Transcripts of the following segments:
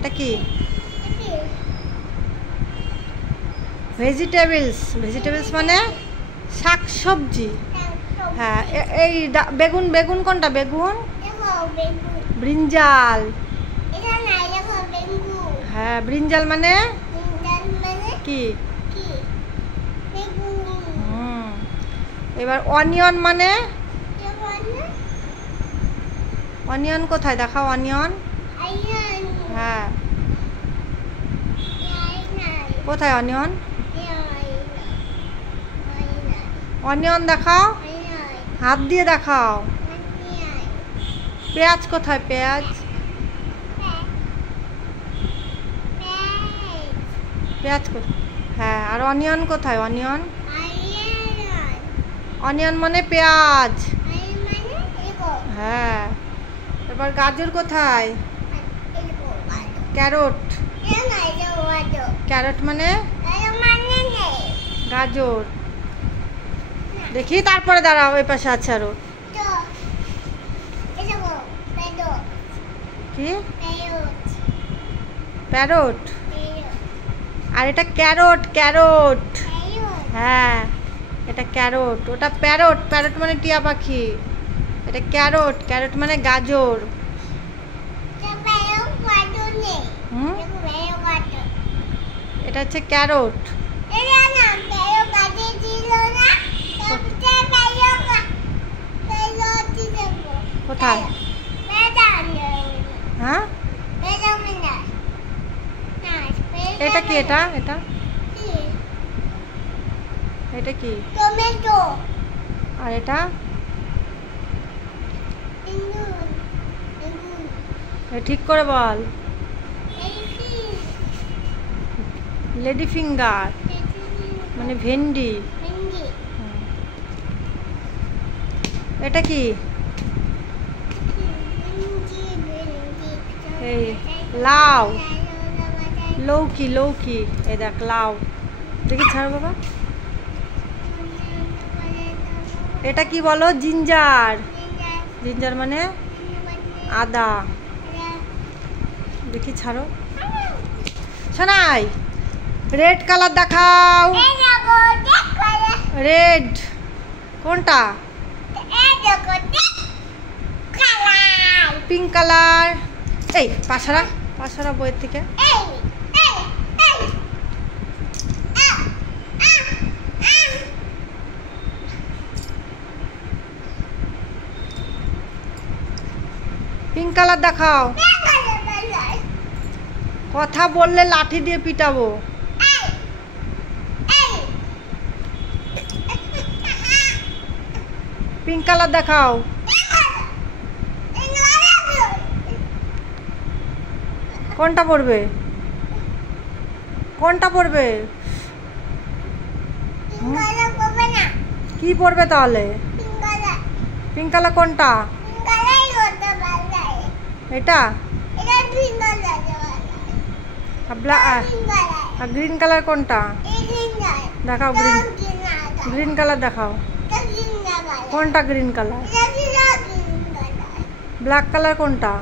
এটা কি? Vegetables. Vegetables মানে শাক সবজি। হ্যাঁ, এই বেগুন। বেগুন কোনটা? বেগুন ব্রিঞ্জাল। হ্যাঁ, ব্রিঞ্জাল মানে কি? এবার অনিয়ন মানে? অনিয়ন কোথায় দেখাও? অনিয়ন। হ্যাঁ, কোথায় অনিয়ন? অনিয়ন দেখাও, হাত দিয়ে দেখাও। পেঁয়াজ কোথায়? পেঁয়াজ। পেঁয়াজ কোথায়? হ্যাঁ, আর অনিয়ন কোথায়? অনিয়ন। অনিয়ন মানে পেঁয়াজ। হ্যাঁ, এবার গাজর কোথায়? ক্যারট। ক্যারট মানে গাজর। দেখি তারপরে দাঁড়াও, এই পাশে আছে আরো কি? প্যারট। আর এটা ক্যারট। ক্যারট। হ্যাঁ, এটা ক্যারট, ওটা প্যারট। প্যারট মানে টিয়া পাখি। এটা ক্যারট। ক্যারট মানে গাজর। এটা হচ্ছে ক্যারট। কোথায়? হ্যাঁ, এটা কি? এটা এটা এটা কি? টমেটো। আর এটা? ঠিক করে বল। লেডি ফিঙ্গার মানে ভেন্ডি। এটা কি? এই লাউ। লৌকি। লৌকি। এই দেখ লাউ। দেখি ছাড়ো বাবা। এটা কি বলো? জিঞ্জার। জিঞ্জার মানে আদা। দেখি ছাড়ো। শোনাই, রেড কালার দেখাও। রেড কোনটা? Pink colour. এই পাশারা। পাশারা বইয়ের থেকে। পিঙ্ক কালার দেখাও। কথা বললে লাঠি দিয়ে পিটাবো। পিঙ্ক কালার দেখাও। কোনটা পড়বে? কোনটা পড়বে? কি পড়বে তাহলে? পিঙ্ক কালার কোনটা? এটা। আর গ্রিন কালার কোনটা? দেখাও। গ্রিন। গ্রিন কালার দেখাও। কোনটা গ্রিন কালার? ব্ল্যাক কালার কোনটা?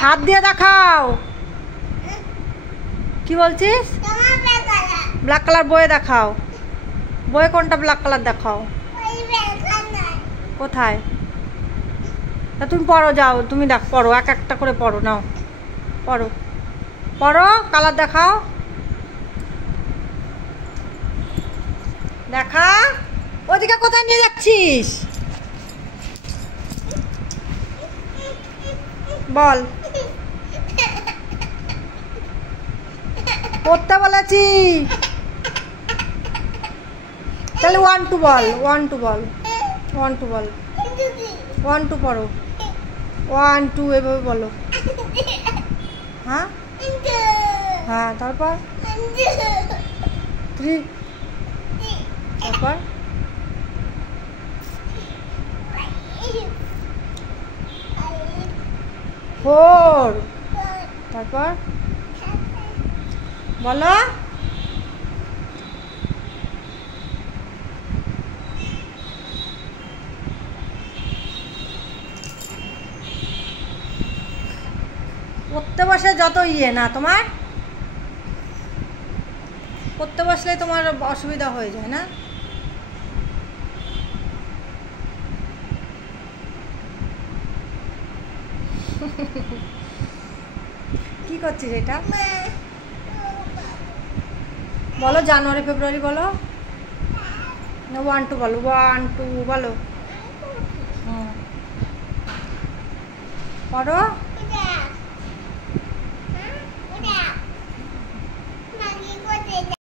হাত দিয়ে দেখাও। কি বলছিস? ব্ল্যাক কালার বইয়ে দেখাও। বইয়ে কোনটা ব্ল্যাক কালার দেখাও। কোথায়? তা তুমি পড়ো, যাও তুমি দেখ, পড়ো, এক একটা করে পড়ো। নাও পড়ো। পড়ো, কালার দেখাও। দেখা। ওদিকে কোথায় নিয়ে যাচ্ছিস? বল। পড়তে বলেছি। তাহলে 1 2 বল। 1 2 বল। 1 2 বল। 1 2 পড়ো। 1 2 এভাবে বলো। হ্যাঁ হ্যাঁ, তারপর 3, তারপর 4, তারপর বলো। পড়তে বসে যত ইয়ে না তোমার, পড়তে বসলে তোমার অসুবিধা হয়ে যায় না? কি করছিস এটা? বলো জানুয়ারি ফেব্রুয়ারি বলো, 1 2 বলো, 1 2 বলো। পড়ো।